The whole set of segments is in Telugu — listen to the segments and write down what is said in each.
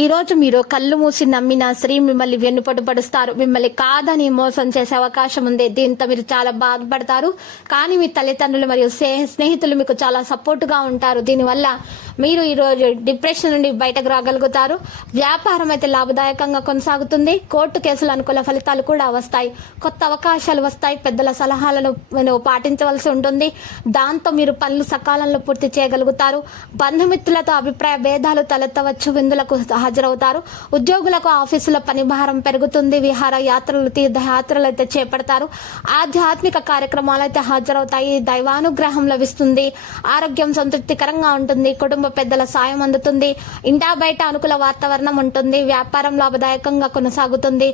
ఈ రోజు మీరు కళ్ళు మూసి నమ్మిన స్త్రీ మిమ్మల్ని వెన్నుపట్టు పడుస్తారు మిమ్మల్ని కాదని మోసం చేసే అవకాశం ఉంది. దీంతో మీరు చాలా బాధపడతారు. కానీ మీ తల్లిదండ్రులు మరియు స్నేహితులు మీకు చాలా సపోర్టుగా ఉంటారు. దీనివల్ల మీరు ఈరోజు డిప్రెషన్ నుండి బయటకు రాగలుగుతారు. వ్యాపారం అయితే లాభదాయకంగా కొనసాగుతుంది. కోర్టు కేసులు అనుకూల ఫలితాలు కూడా వస్తాయి. కొత్త అవకాశాలు వస్తాయి. పెద్దల సలహాలను మీరు పాటించవలసి ఉంటుంది. దాంతో మీరు పనులు సకాలంలో పూర్తి చేయగలుగుతారు. బంధుమిత్రులతో అభిప్రాయ భేదాలు తలెత్తవచ్చు. విందులకు హాజరవుతారు. ఉద్యోగులకు ఆఫీసుల పని భారం పెరుగుతుంది. విహార యాత్రలు తీర్థయాత్రలు అయితే చేపడతారు. ఆధ్యాత్మిక కార్యక్రమాలు అయితే హాజరవుతాయి. దైవానుగ్రహం లభిస్తుంది. ఆరోగ్యం సంతృప్తికరంగా ఉంటుంది. కుటుంబ పెద్దల సాయం అందుతుంది. ఇంటా బయట అనుకూల వాతావరణం ఉంటుంది. వ్యాపారం లాభదాయకంగా కొనసాగుతుంది.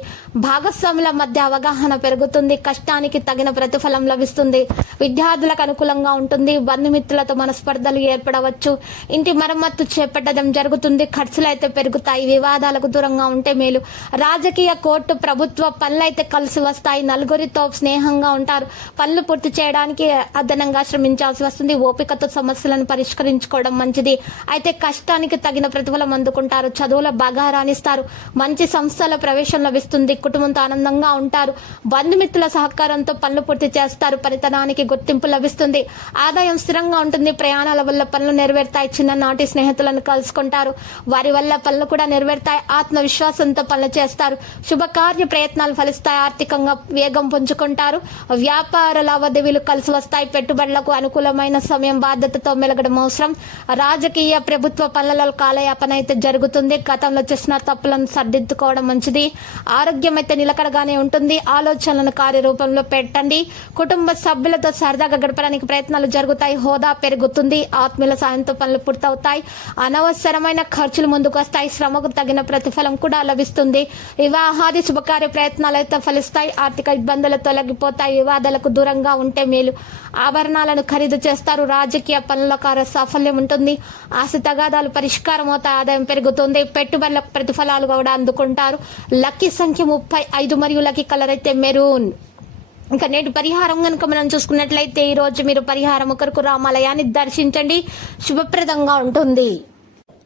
భాగస్వాముల మధ్య అవగాహన పెరుగుతుంది. కష్టానికి తగిన ప్రతిఫలం లభిస్తుంది. విద్యార్థులకు అనుకూలంగా ఉంటుంది. బంధుమిత్రులతో మనస్పర్ధలు ఏర్పడవచ్చు. ఇంటి మరమ్మత్తు చేపట్టడం జరుగుతుంది. ఖర్చులు అయితే పెరుగుతాయి వివాదాలకు దూరంగా ఉంటే మేలు. రాజకీయ కోర్టు ప్రభుత్వ పనులు అయితే కలిసి వస్తాయి. నలుగురితో స్నేహంగా ఉంటారు. పనులు పూర్తి చేయడానికి అదనంగా శ్రమించాల్సి వస్తుంది. ఓపికతో సమస్యలను పరిష్కరించుకోవడం మంచిది. అయితే కష్టానికి తగిన ప్రతిఫలం అందుకుంటారు. చదువులో బాగా రాణిస్తారు మంచి సంస్థల ప్రవేశం లభిస్తుంది. కుటుంబంతో ఆనందంగా ఉంటారు. బంధుమిత్రుల సహకారంతో పనులు పూర్తి చేస్తారు. పనితనానికి గుర్తింపు లభిస్తుంది. ఆదాయం స్థిరంగా ఉంటుంది. ప్రయాణాల వల్ల పనులు నెరవేరుతాయి. చిన్ననాటి స్నేహితులను కలుసుకుంటారు. వారి వల్ల పనులు కూడా నెరవేరుతాయి. ఆత్మవిశ్వాసంతో పనులు చేస్తారు. శుభకార్య ప్రయత్నాలు ఫలిస్తాయి. ఆర్థికంగా వేగం పుంజుకుంటారు. వ్యాపార లావాదేవీలు కలిసి వస్తాయి. పెట్టుబడులకు అనుకూలమైన సమయం బాధ్యతతో మెలగడం అవసరం. రాజకీయ ప్రభుత్వ పనులలో కాలయాపన అయితే జరుగుతుంది. గతంలో చేసిన తప్పులను సర్దిద్దుకోవడం మంచిది. ఆరోగ్యం అయితే నిలకడగానే ఉంటుంది. ఆలోచనలను కార్యరూపంలో పెట్టండి. కుటుంబ సభ్యులతో సరదాగా గడపడానికి ప్రయత్నాలు జరుగుతాయి. హోదా పెరుగుతుంది. ఆత్మీయుల సాయంతో పనులు పూర్తవుతాయి. అనవసరమైన ఖర్చులు ముందుకు వస్తాయి. శ్రమకు తగిన ప్రతిఫలం కూడా లభిస్తుంది. వివాహాది శుభకార్య ప్రయత్నాలు అయితే ఫలిస్తాయి. ఆర్థిక ఇబ్బందులు తొలగిపోతాయి. వివాదాలకు దూరంగా ఉంటే మేలు. ఆభరణాలను ఖరీదు చేస్తారు. రాజకీయ పనుల కార్య సాఫల్యం ఉంటుంది. ఆశ తగాదాలు పరిష్కారం అవుతాయి ఆదాయం పెరుగుతుంది. పెట్టుబడులకు ప్రతిఫలాలు కూడా అందుకుంటారు. లక్కీ సంఖ్య ముప్పై ఐదు మరియు లక్కీ కలర్ అయితే మెరూన్. ఇంకా నేటి పరిహారం కనుక మనం చూసుకున్నట్లయితే ఈ రోజు మీరు పరిహారం ఒకరికి రామాలయాన్ని దర్శించండి. శుభప్రదంగా ఉంటుంది.